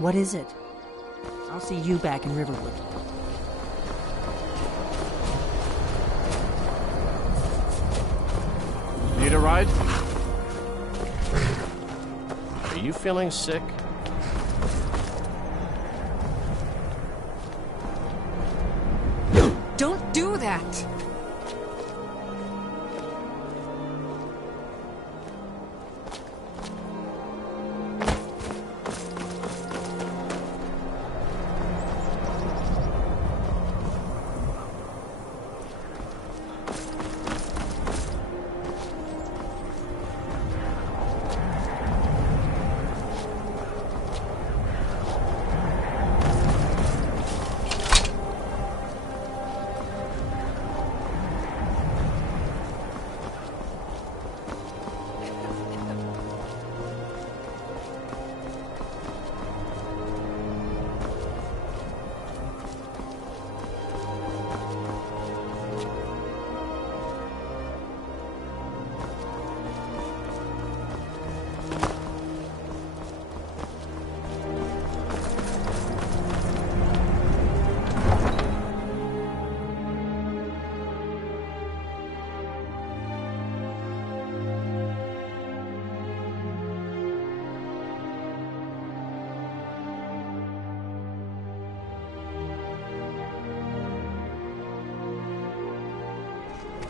What is it? I'll see you back in Riverwood. Need a ride? Are you feeling sick? Don't do that!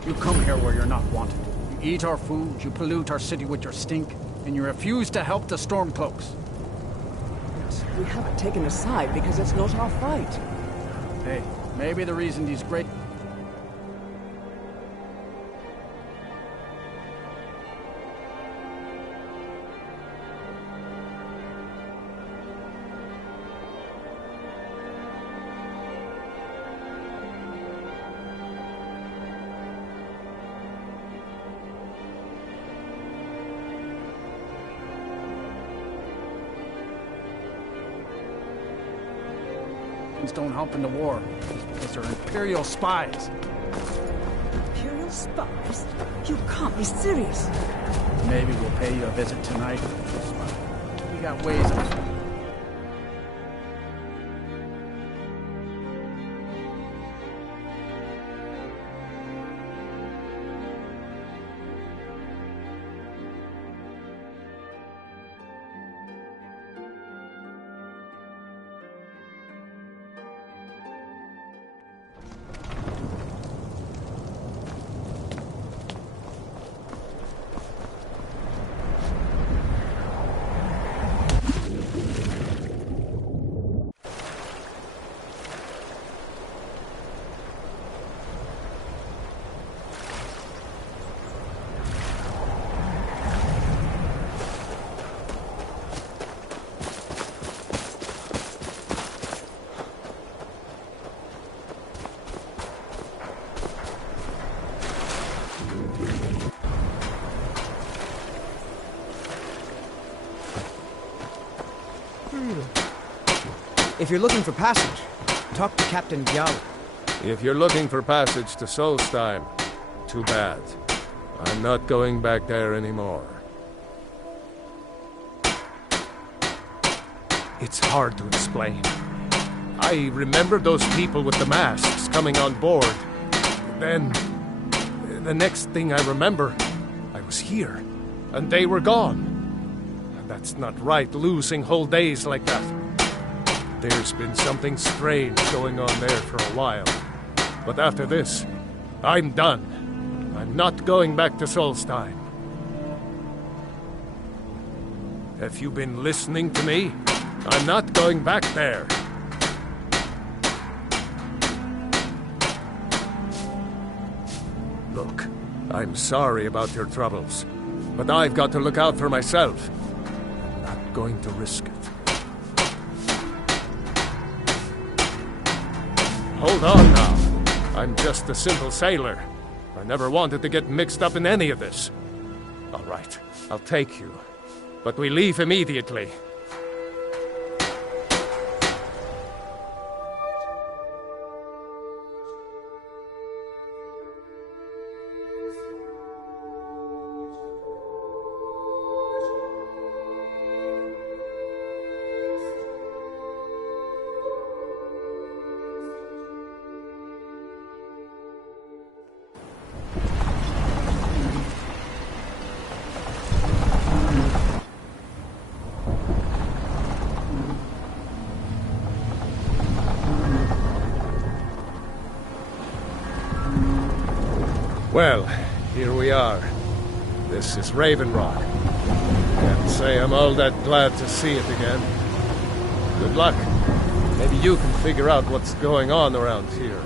You come here where you're not wanted. You eat our food, you pollute our city with your stink, and you refuse to help the Stormcloaks. We haven't taken a side because it's not our fight. Hey, maybe the reason these great... don't help in the war, because they're Imperial spies. Imperial spies? You can't be serious. Maybe we'll pay you a visit tonight. We got ways of... If you're looking for passage, talk to Captain Gyal. If you're looking for passage to Solstheim, too bad. I'm not going back there anymore. It's hard to explain. I remember those people with the masks coming on board. Then, the next thing I remember, I was here, and they were gone. And that's not right, losing whole days like that. There's been something strange going on there for a while. But after this, I'm done. I'm not going back to Solstheim. Have you been listening to me? I'm not going back there. Look, I'm sorry about your troubles, but I've got to look out for myself. I'm not going to risk it. Hold on now. I'm just a simple sailor. I never wanted to get mixed up in any of this. All right, I'll take you. But we leave immediately. Well, here we are. This is Raven Rock. Can't say I'm all that glad to see it again. Good luck. Maybe you can figure out what's going on around here.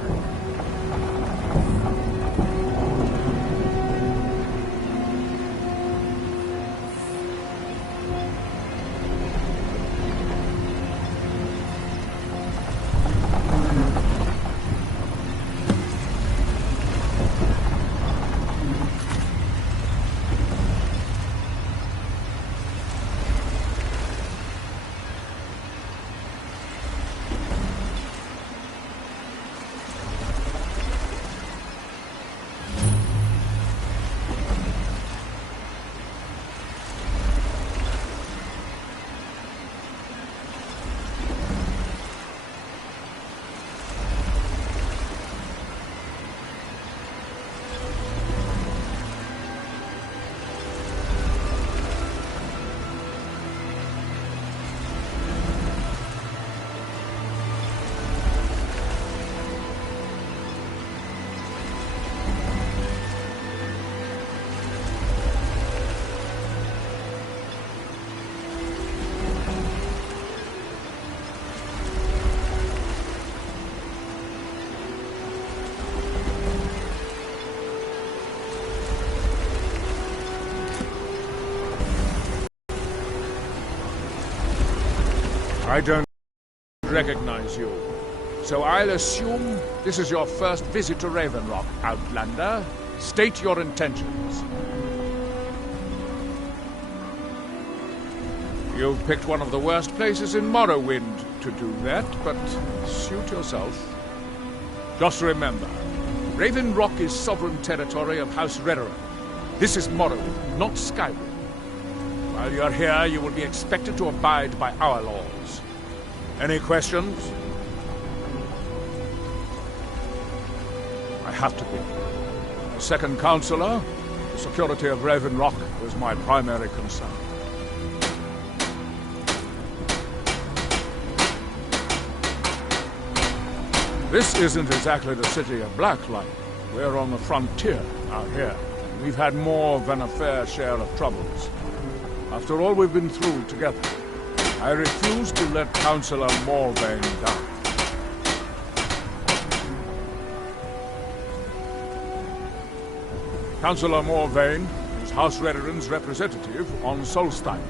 I don't recognize you, so I'll assume this is your first visit to Raven Rock, Outlander. State your intentions. You've picked one of the worst places in Morrowind to do that, but suit yourself. Just remember, Raven Rock is sovereign territory of House Riverwood. This is Morrowind, not Skyrim. While you're here, you will be expected to abide by our laws. Any questions? I have to be. As second counselor, the security of Raven Rock is my primary concern. This isn't exactly the city of Blacklight. We're on the frontier out here. We've had more than a fair share of troubles. After all we've been through together, I refuse to let Councillor Morrowind down. Councillor Morrowind is House Redderon's representative on Solstein.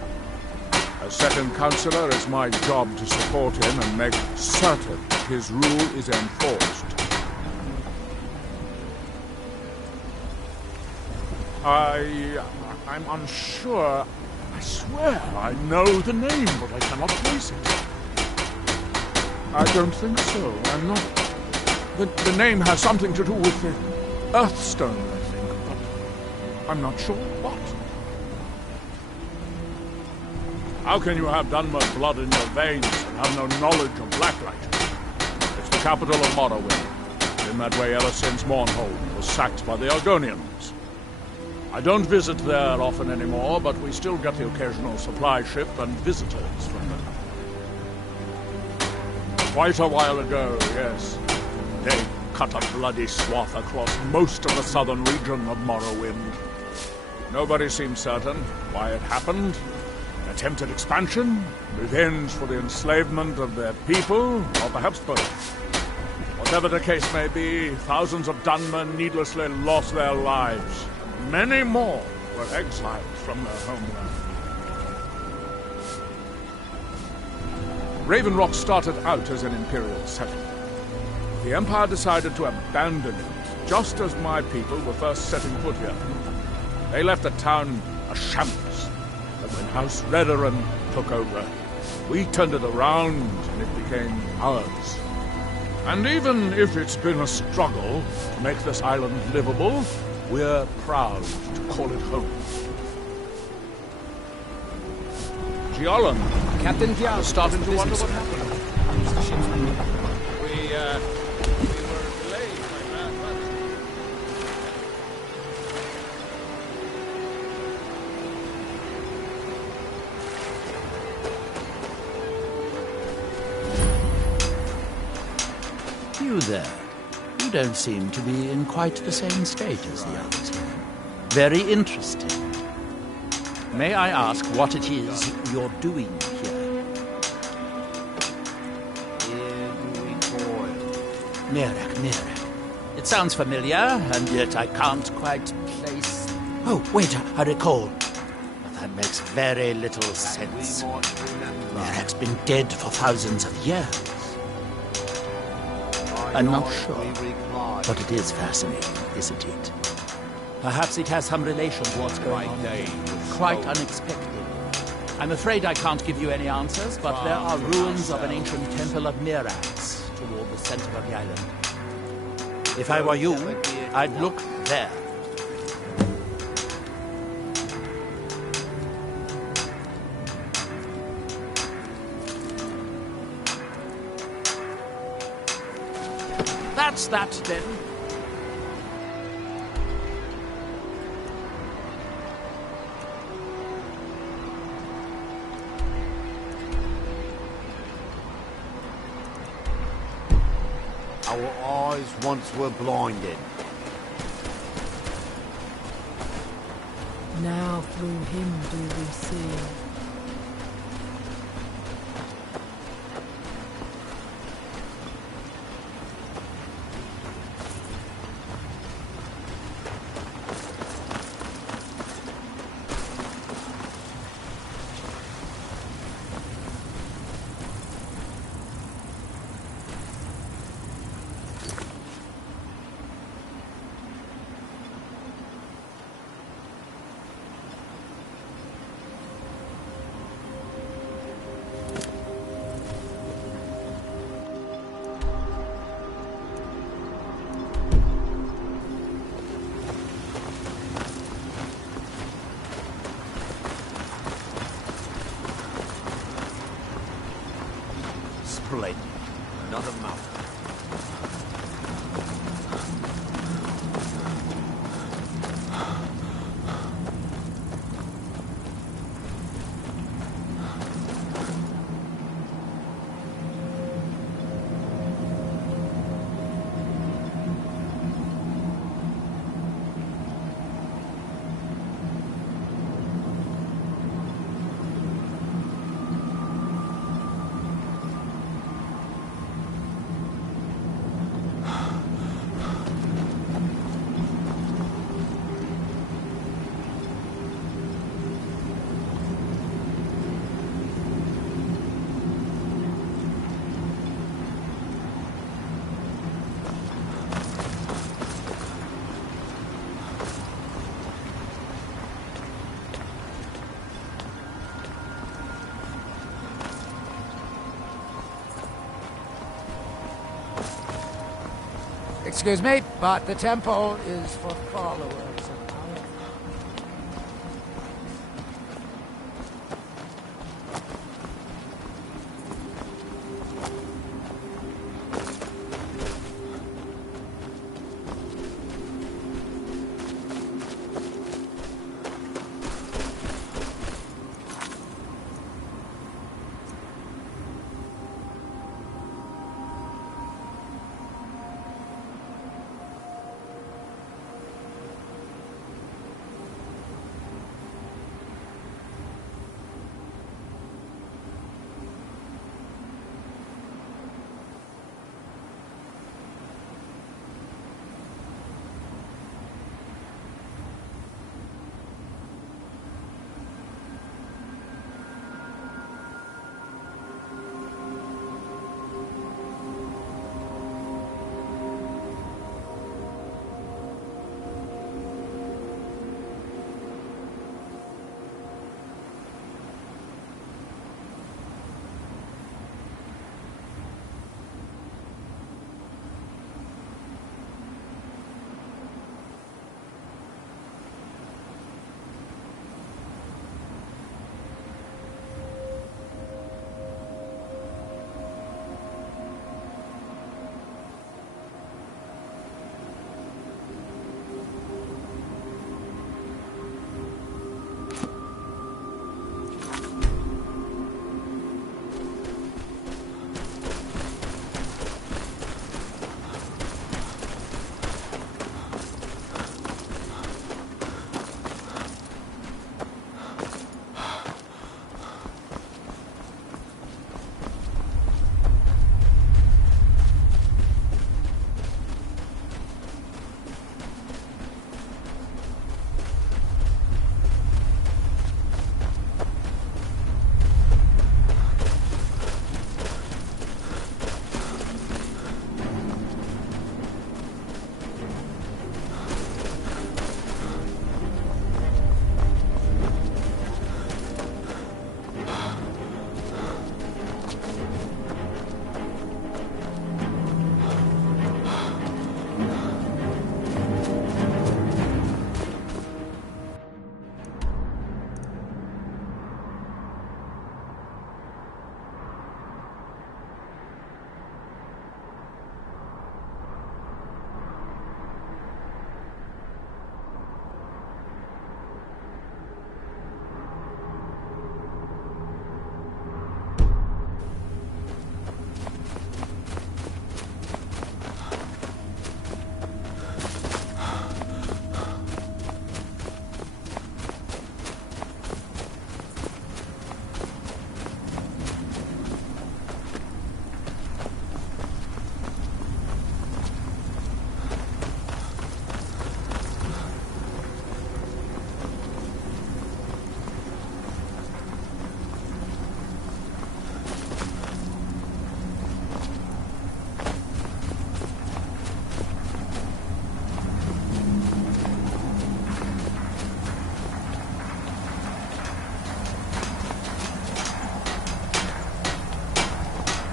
As second councillor, it's my job to support him and make certain his rule is enforced. I'm unsure. I swear I know the name, but I cannot place it. I don't think so. I'm not. The name has something to do with the Earthstone, I think, but I'm not sure what. How can you have Dunmer blood in your veins and have no knowledge of Blacklight? It's the capital of Morrowind. Been that way ever since Mournhold was sacked by the Argonians. I don't visit there often anymore, but we still get the occasional supply ship and visitors from them. Quite a while ago, yes. They cut a bloody swath across most of the southern region of Morrowind. Nobody seems certain why it happened. Attempted expansion, revenge for the enslavement of their people, or perhaps both. Whatever the case may be, thousands of Dunmer needlessly lost their lives. Many more were exiled from their homeland. Raven Rock started out as an imperial settlement. The Empire decided to abandon it, just as my people were first setting foot here. They left the town a shambles, but when House Redderon took over, we turned it around and it became ours. And even if it's been a struggle to make this island livable, we're proud to call it home. Giollan, Captain Vial starting to wonder what happened. We were delayed by bad weather. You there. You don't seem to be in quite the same state as the others here. Very interesting. May I ask what it is you're doing here? Mirek. It sounds familiar, and yet I can't quite place... Oh, wait, I recall. But that makes very little sense. Mirek's been dead for thousands of years. I'm not sure, but it is fascinating, isn't it? Perhaps it has some relation to what's going on there. Quite unexpected. I'm afraid I can't give you any answers, but there are ruins of an ancient temple of Mirax toward the center of the island. If I were you, I'd look there. That's that, then. Our eyes once were blinded. Now through him do we see. Splendid. Another mountain. Excuse me, but the temple is for followers.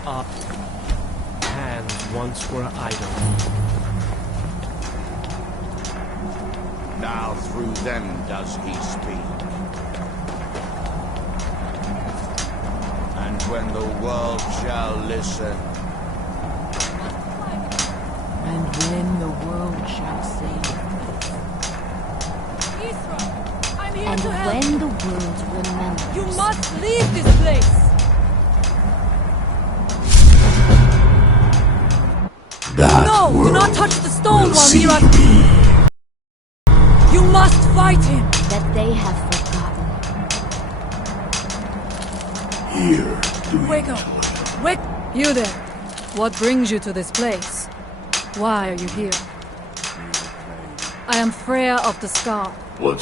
Our hands once were idle. Now through them does he speak. And when the world shall listen, And when the world shall say, And when the world remembers, You must leave this place! No! Do not touch the stone while Mirak... You must fight him! that they have forgotten. Wake up! Wake... You there! What brings you to this place? Why are you here? I am Freya of the Scar.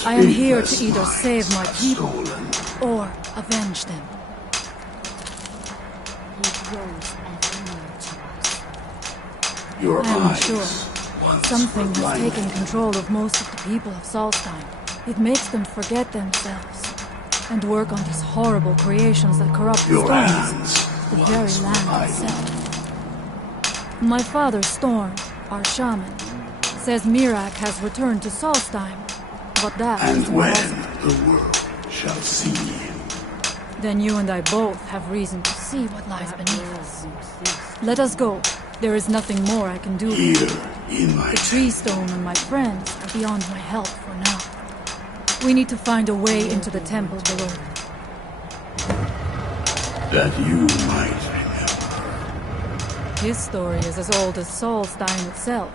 I am here to either save my people or avenge them. He grows ever near to us. I am sure something has taken control of most of the people of Solstheim. It makes them forget themselves and work on these horrible creations that corrupt the stones, the very land itself. My father, Storm, our shaman, says Mirak has returned to Solstheim, but that is impossible. The world shall see him. Then you and I both have reason to see what lies beneath us. Let us go. There is nothing more I can do. Here in my The tree stone and my friends are beyond my help for now. We need to find a way into the temple below. that you might remember. His story is as old as Solstheim itself.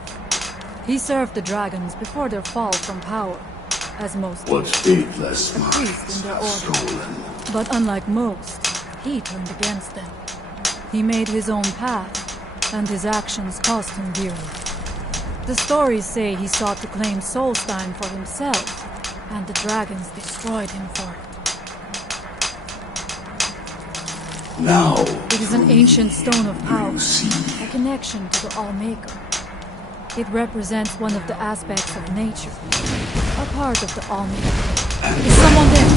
He served the dragons before their fall from power, as most What did. faithless A priest minds in their have order. stolen. But unlike most, he turned against them. He made his own path, and his actions cost him dearly. The stories say he sought to claim Solstheim for himself, and the dragons destroyed him for it. Now It is an ancient stone of power, you see. a connection to the Allmaker. It represents one of the aspects of nature, a part of the Allmaker. Is someone there?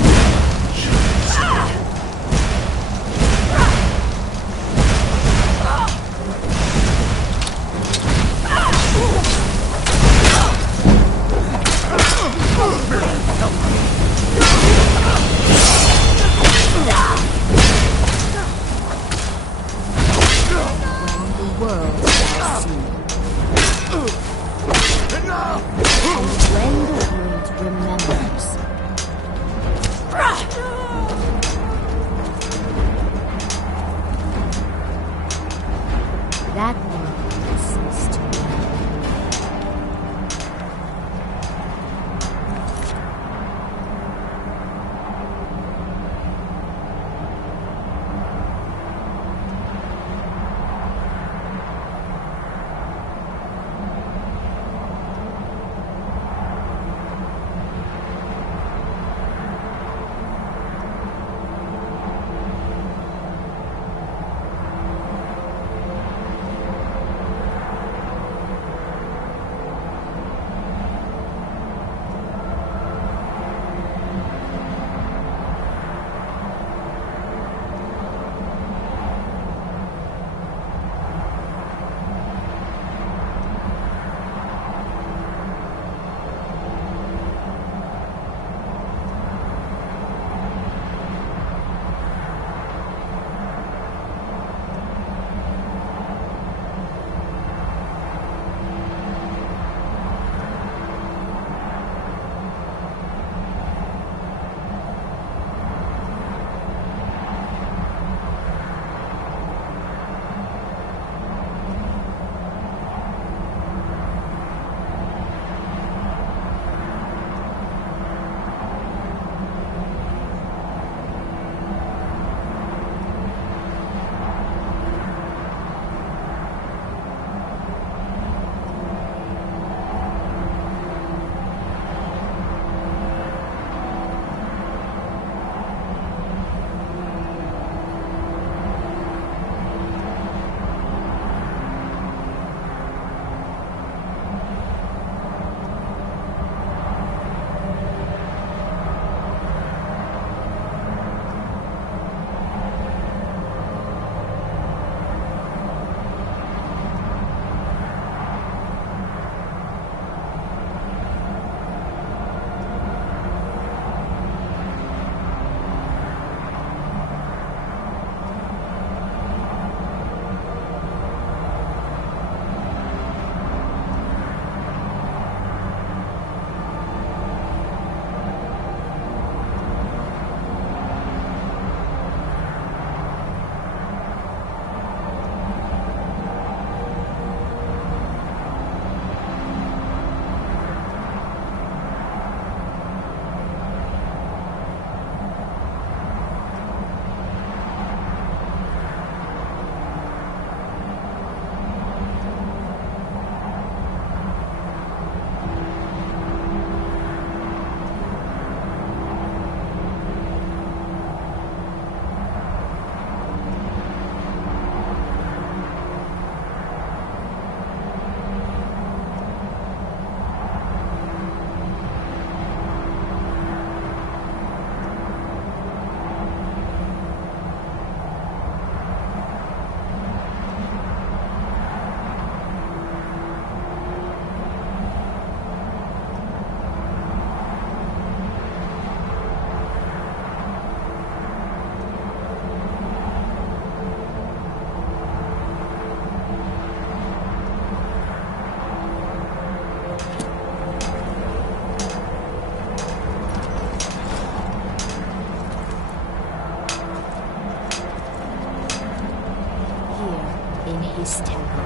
his temple.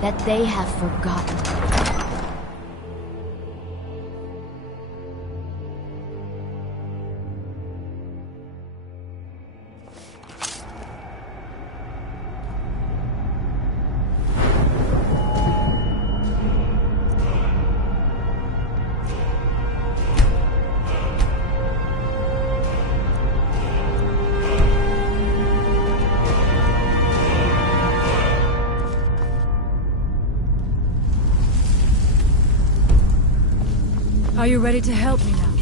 That they have forgotten. Are you ready to help me now?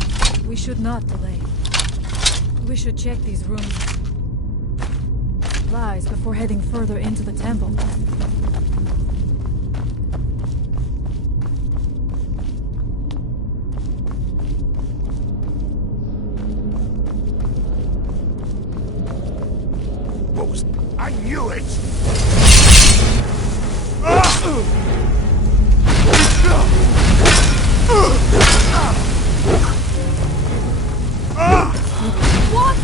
We should not delay. We should check these rooms. Supplies before heading further into the temple. What was... I knew it! What?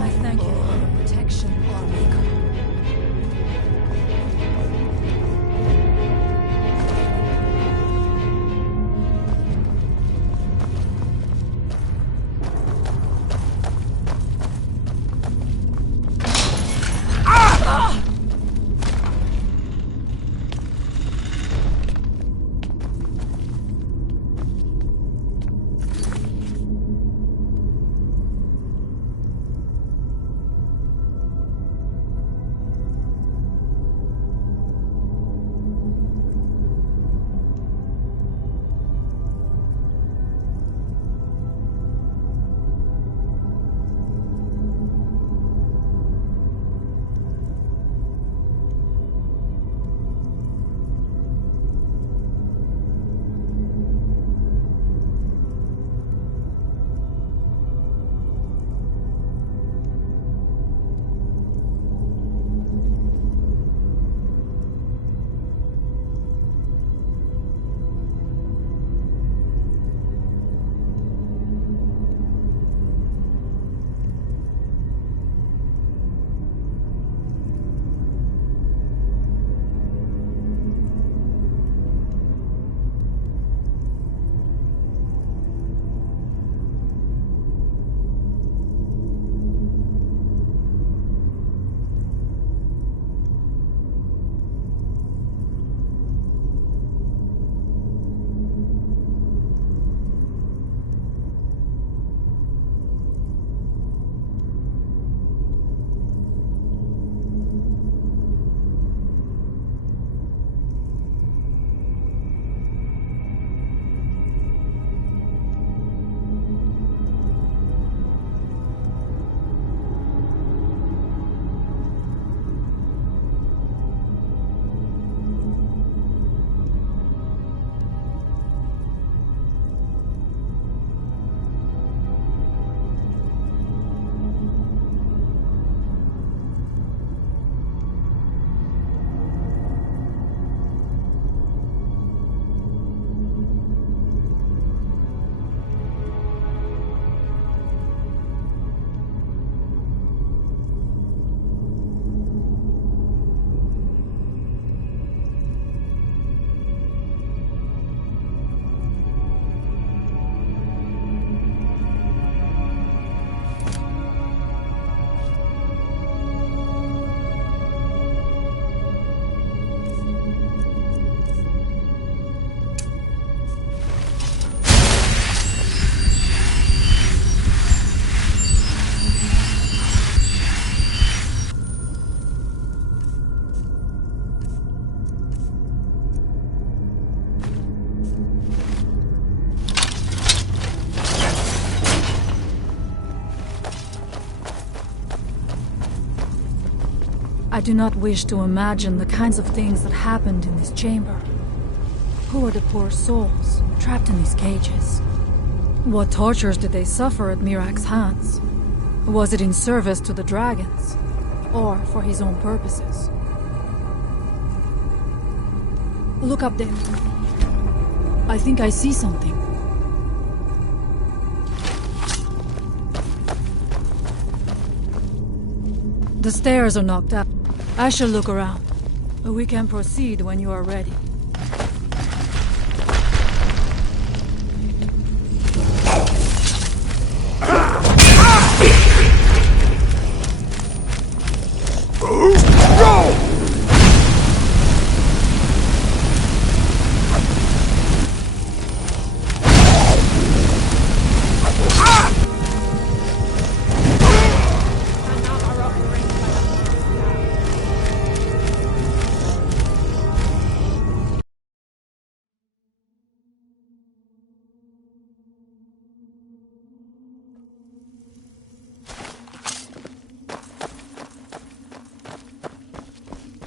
I thank you for your protection, Lawmaker. I do not wish to imagine the kinds of things that happened in this chamber. Who are the poor souls trapped in these cages? What tortures did they suffer at Mirak's hands? Was it in service to the dragons? Or for his own purposes? Look up there. I think I see something. The stairs are knocked up. I shall look around. We can proceed when you are ready.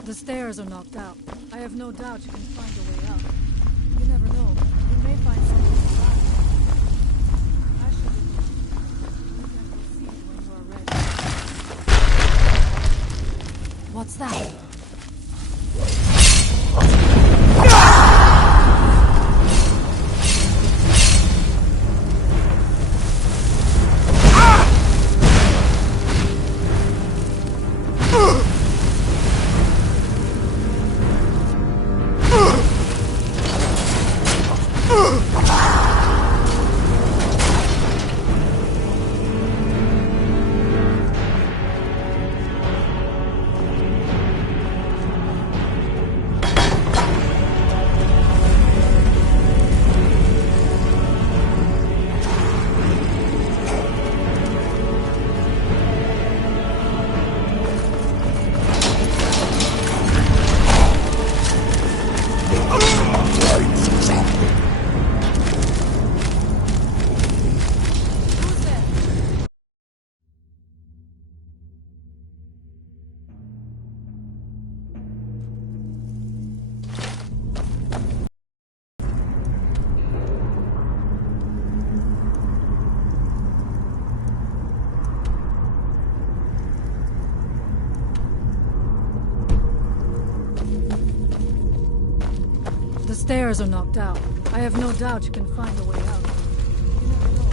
The stairs are knocked out. I have no doubt you can find a way up. You never know. You may find something inside. I should be. You can proceed when you are ready. What's that? The stairs are knocked out. I have no doubt you can find a way out. You never know.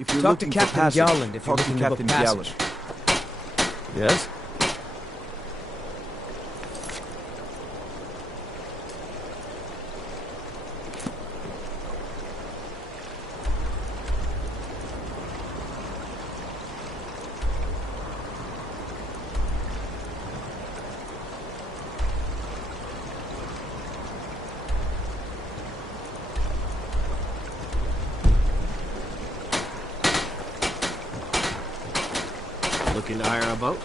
If you're talk to Captain Yowland if you're looking to Captain Yowland. Yes? Looking to hire a boat?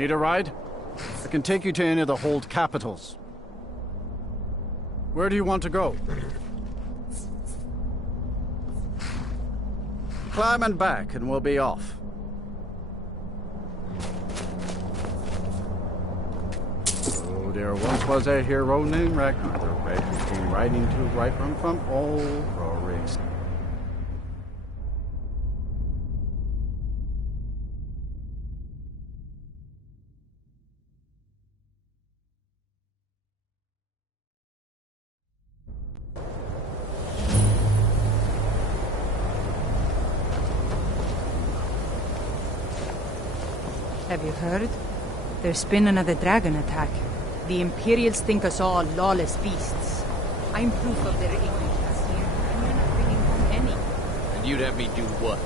Need a ride? I can take you to any of the hold capitals. Where do you want to go? Climb and back, and we'll be off. Oh, there once was a hero named Ragnar, the red who came riding to right from old Rorik's. Have you heard? There's been another dragon attack. The Imperials think us all lawless beasts. I'm proof of their ignorance here, and you're not bringing home any. And you'd have me do what?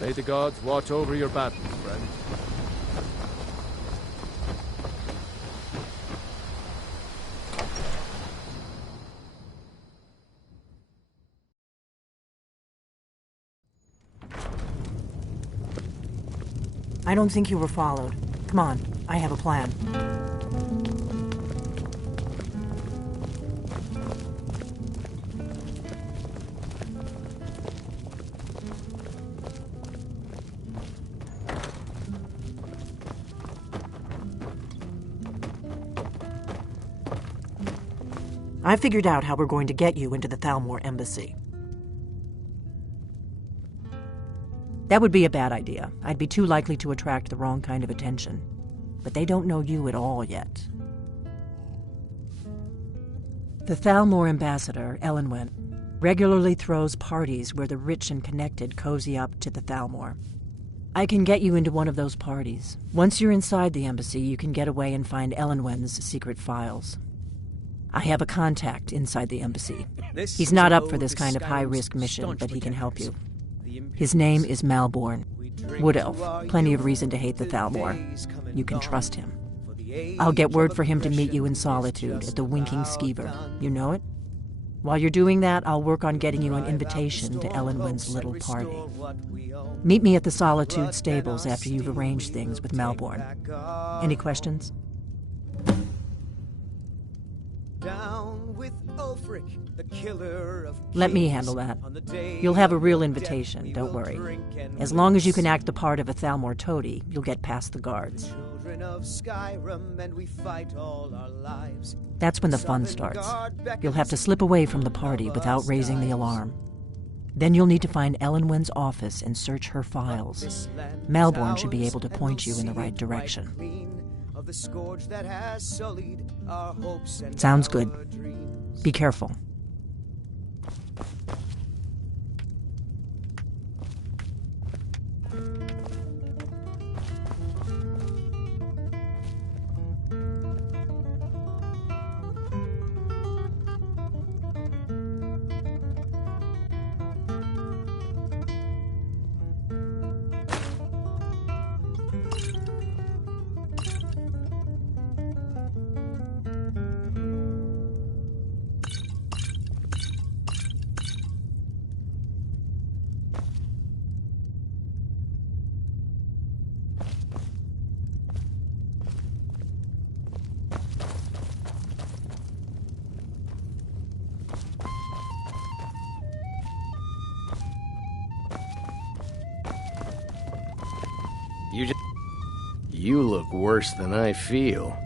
May the gods watch over your battles, friend. I don't think you were followed. Come on, I have a plan. I figured out how we're going to get you into the Thalmor Embassy. That would be a bad idea. I'd be too likely to attract the wrong kind of attention. But they don't know you at all yet. The Thalmor Ambassador, Elenwen, regularly throws parties where the rich and connected cozy up to the Thalmor. I can get you into one of those parties. Once you're inside the embassy, you can get away and find Elenwen's secret files. I have a contact inside the embassy. He's not up for this kind of high-risk mission, but he can help you. His name is Malborn. Wood Elf. Plenty of reason to hate the Thalmor. You can trust him. I'll get word for him to meet you in Solitude at the Winking Skeever. You know it? While you're doing that, I'll work on getting you an invitation to Elenwen's little party. Meet me at the Solitude stables after you've arranged things with Malborn. Any questions? Down with Ulfric, the killer of Let me handle that. You'll have a real invitation, don't worry. As long as you can act the part of a Thalmor toady, you'll get past the guards. Children of Skyrim, and we fight all our lives. That's when the fun starts. You'll have to slip away from the party without raising the alarm. Then you'll need to find Elenwen's office and search her files. Malborn should be able to point you in the right direction. The scourge that has sullied our hopes and sounds good. Be careful. You look worse than I feel.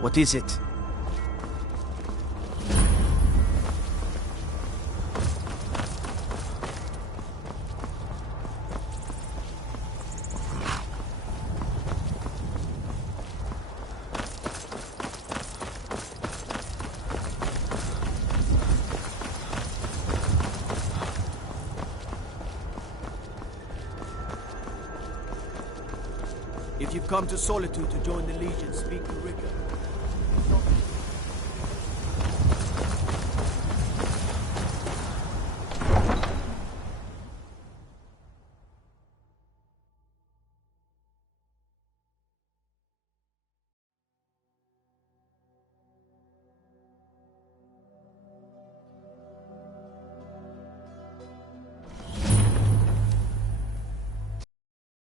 What is it? If you've come to Solitude to join the Legion, speak to Ricker.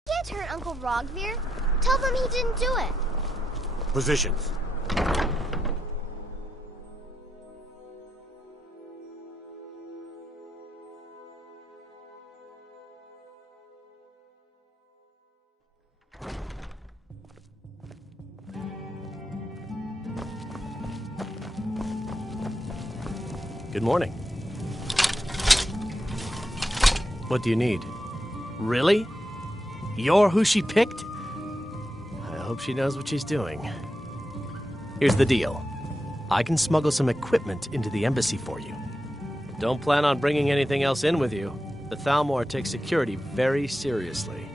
Can't hurt Uncle Rogvir. Tell them he didn't do it. Positions. Good morning. What do you need? Really? You're who she picked? I hope she knows what she's doing. Here's the deal. I can smuggle some equipment into the embassy for you. Don't plan on bringing anything else in with you. The Thalmor takes security very seriously.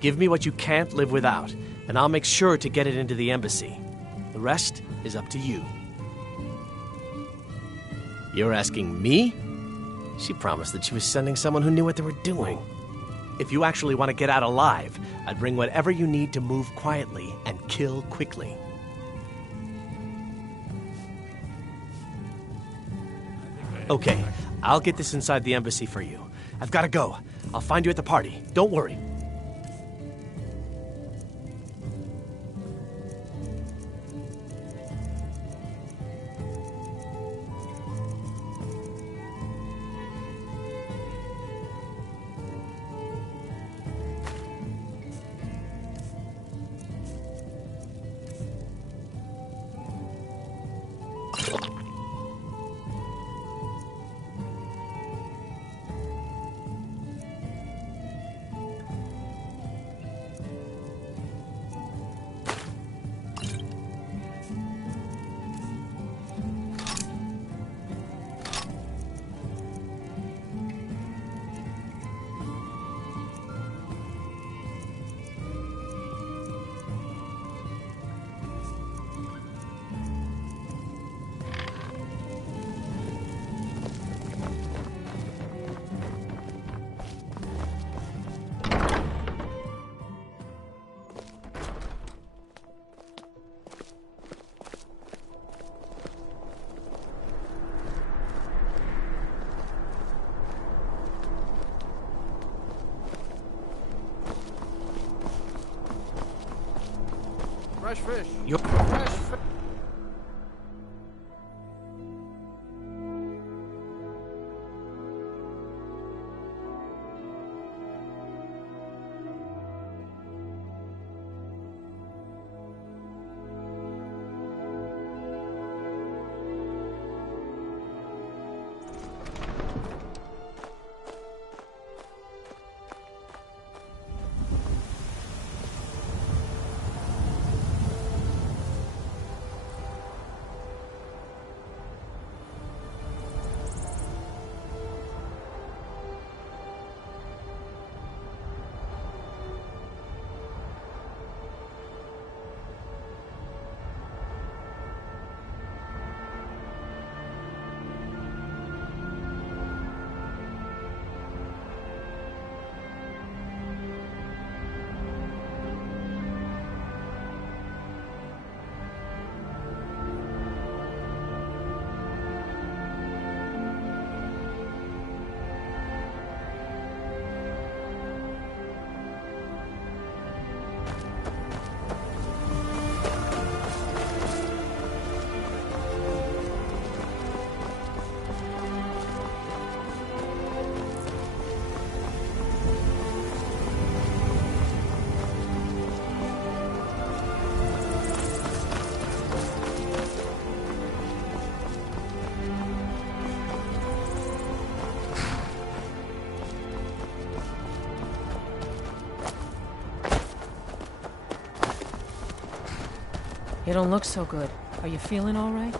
Give me what you can't live without, and I'll make sure to get it into the embassy. The rest is up to you. You're asking me? She promised that she was sending someone who knew what they were doing. If you actually want to get out alive, I'd bring whatever you need to move quietly and kill quickly. Okay, I'll get this inside the embassy for you. I've got to go. I'll find you at the party. Don't worry. Fresh fish. Fresh fish. You don't look so good. Are you feeling all right?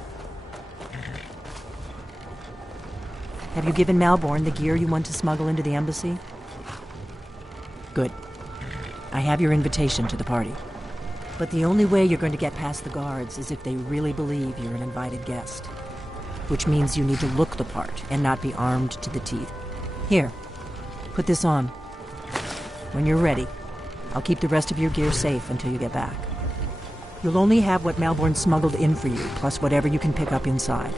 Have you given Malborn the gear you want to smuggle into the embassy? Good. I have your invitation to the party. But the only way you're going to get past the guards is if they really believe you're an invited guest. Which means you need to look the part and not be armed to the teeth. Here, put this on. When you're ready, I'll keep the rest of your gear safe until you get back. You'll only have what Malborn smuggled in for you, plus whatever you can pick up inside.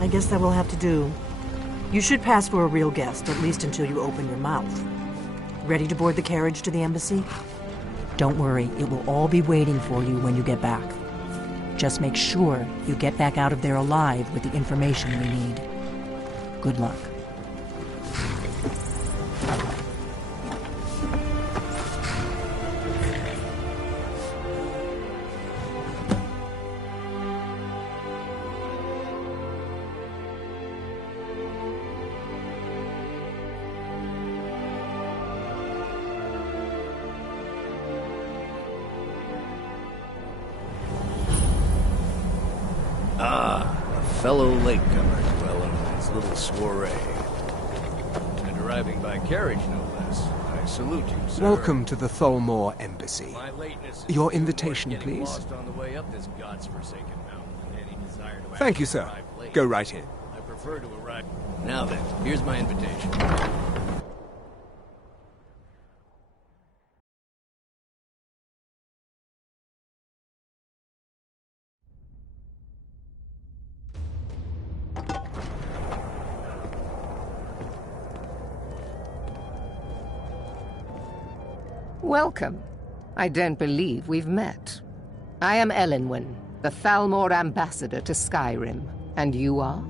I guess that will have to do. You should pass for a real guest, at least until you open your mouth. Ready to board the carriage to the embassy? Don't worry, it will all be waiting for you when you get back. Just make sure you get back out of there alive with the information we need. Good luck. Fellow latecomers dwell on his little soiree. And arriving by carriage, no less. I salute you, sir. Welcome to the Thalmor Embassy. Your invitation, please. On the way up this god's-forsaken mountain, and any desire to Thank you, sir. Go right in. I prefer to arrive. Now then, here's my invitation. Welcome. I don't believe we've met. I am Elenwen, the Thalmor Ambassador to Skyrim. And you are?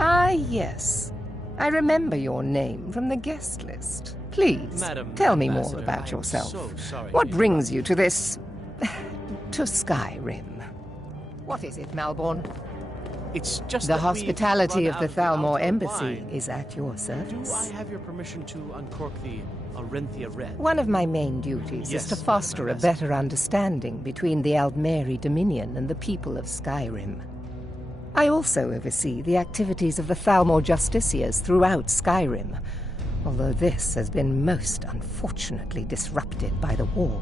Ah, yes. I remember your name from the guest list. Please, tell me more about yourself. What brings you to this... to Skyrim? What is it, Malborn? It's just the that hospitality of the Thalmor Embassy wine. is at your service. Do I have your permission to uncork the Arenthia Red? One of my main duties is to foster a better understanding between the Aldmeri Dominion and the people of Skyrim. I also oversee the activities of the Thalmor Justiciars throughout Skyrim, although this has been most unfortunately disrupted by the war.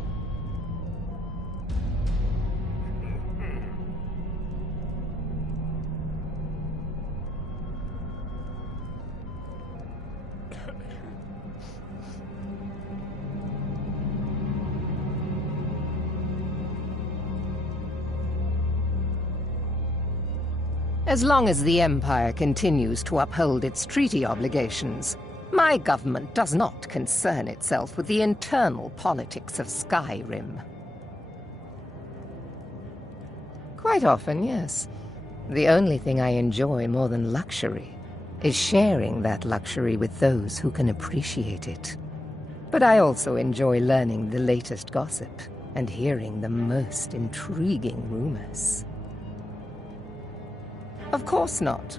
As long as the Empire continues to uphold its treaty obligations, my government does not concern itself with the internal politics of Skyrim. Quite often, yes. The only thing I enjoy more than luxury is sharing that luxury with those who can appreciate it. But I also enjoy learning the latest gossip and hearing the most intriguing rumors. Of course not.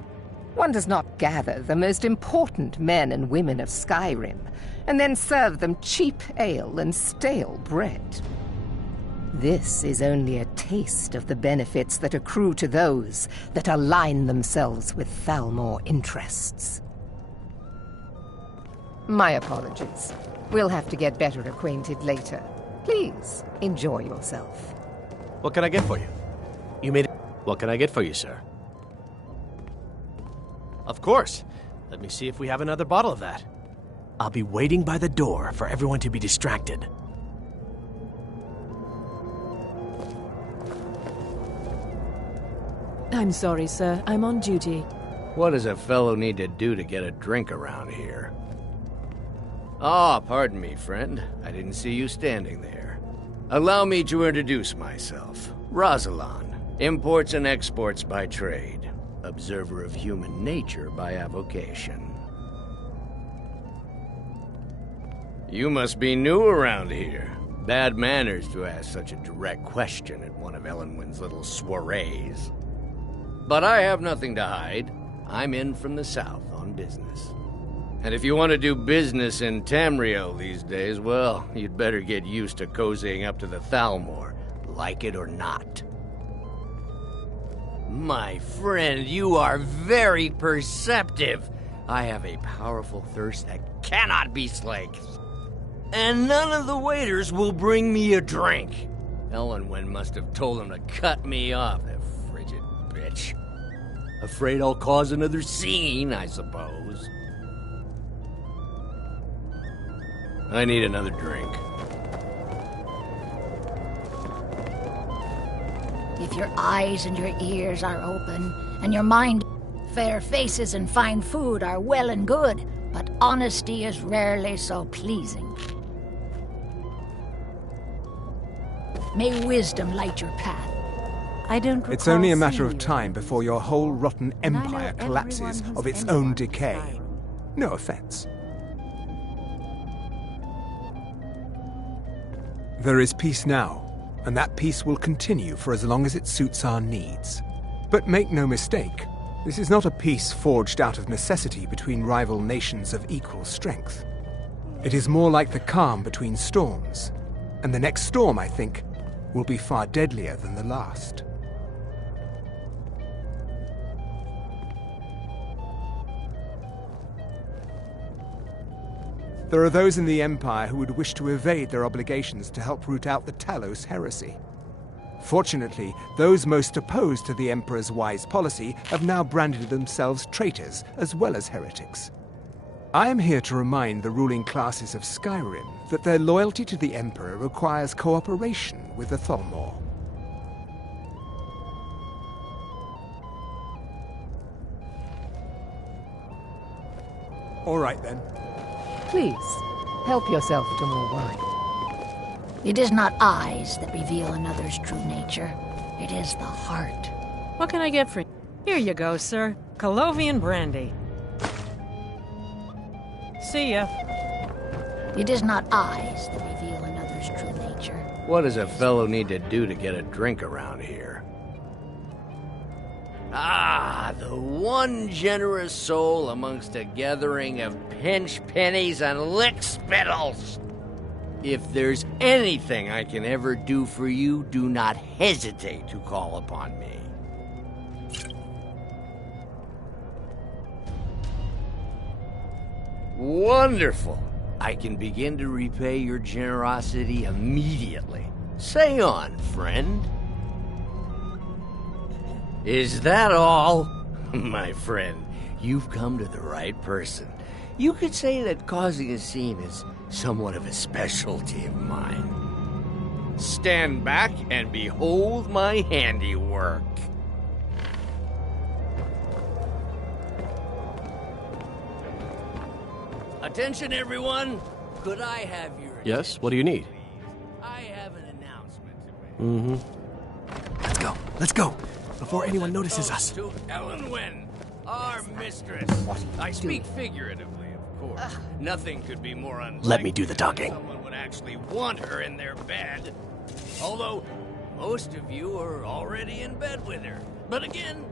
One does not gather the most important men and women of Skyrim and then serve them cheap ale and stale bread. This is only a taste of the benefits that accrue to those that align themselves with Thalmor interests. My apologies. We'll have to get better acquainted later. Please, enjoy yourself. What can I get for you? What can I get for you, sir? Of course. Let me see if we have another bottle of that. I'll be waiting by the door for everyone to be distracted. I'm sorry, sir. I'm on duty. What does a fellow need to do to get a drink around here? Ah, pardon me, friend. I didn't see you standing there. Allow me to introduce myself. Rosalind, imports and exports by trade. Observer of human nature by avocation. You must be new around here. Bad manners to ask such a direct question at one of Elenwen's little soirees. But I have nothing to hide. I'm in from the south on business. And if you want to do business in Tamriel these days, well, you'd better get used to cozying up to the Thalmor, like it or not. My friend, you are very perceptive. I have a powerful thirst that cannot be slaked. And none of the waiters will bring me a drink. Elenwen must have told them to cut me off, that frigid bitch. Afraid I'll cause another scene, I suppose. I need another drink. If your eyes and your ears are open, and your mind, fair faces and fine food are well and good, but honesty is rarely so pleasing. May wisdom light your path. I don't recall. It's only a matter of time before your whole rotten empire collapses of its own decay. No offense. There is peace now, and that peace will continue for as long as it suits our needs. But make no mistake, this is not a peace forged out of necessity between rival nations of equal strength. It is more like the calm between storms, and the next storm, I think, will be far deadlier than the last. There are those in the Empire who would wish to evade their obligations to help root out the Talos heresy. Fortunately, those most opposed to the Emperor's wise policy have now branded themselves traitors as well as heretics. I am here to remind the ruling classes of Skyrim that their loyalty to the Emperor requires cooperation with the Thalmor. All right then. Please, help yourself to more wine. It is not eyes that reveal another's true nature. It is the heart. What can I get for you? Here you go, sir. Colovian brandy. See ya. It is not eyes that reveal another's true nature. What does a fellow need to do to get a drink around here? Ah, the one generous soul amongst a gathering of pinch pennies and lick spittles. If there's anything I can ever do for you, do not hesitate to call upon me. Wonderful. I can begin to repay your generosity immediately. Say on, friend. Is that all? My friend, you've come to the right person. You could say that causing a scene is somewhat of a specialty of mine. Stand back and behold my handiwork. Attention, everyone. Could I have your attention? Yes, what do you need? I have an announcement to make. Let's go, before anyone notices us. To Elenwen, our mistress. I speak figuratively, of course. Nothing could be more unlikely. Let me do the talking. Someone would actually want her in their bed. Although, most of you are already in bed with her. But again,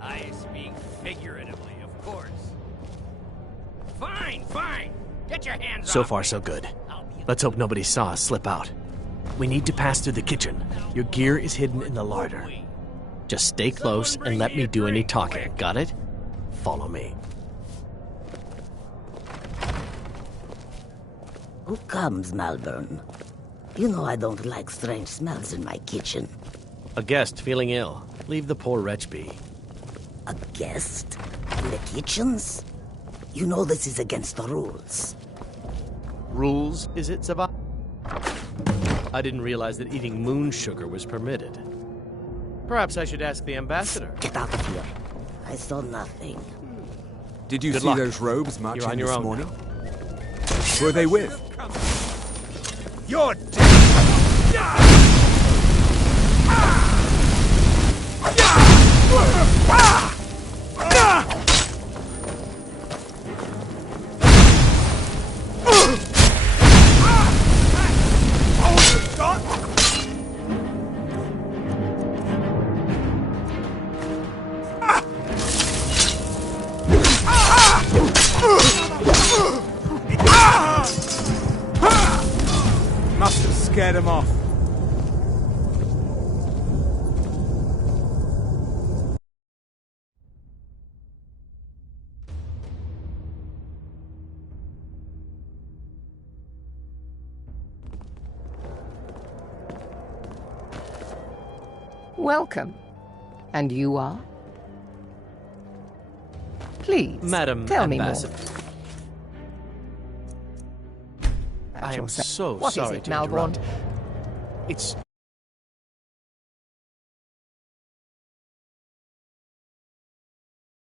I speak figuratively, of course. Fine, fine. Get your hands off So far, me. so good. Let's hope nobody saw us slip out. We need to pass through the kitchen. Your gear is hidden in the larder. Just stay close and let me do any talking. Got it? Follow me. Who comes, Malvern? You know I don't like strange smells in my kitchen. A guest feeling ill. Leave the poor wretch be. A guest? In the kitchens? You know this is against the rules. Rules, is it, Zava? I didn't realize that eating moon sugar was permitted. Perhaps I should ask the ambassador. Get out of here. I saw nothing. Did you Good see luck. those robes You're marching on your this own morning? now. Who are they with? You're dead! Must have scared him off. Welcome. And you are? Please, Madam tell me more. Ambassador. I am so What is sorry it, to Malborn? interrupt. It's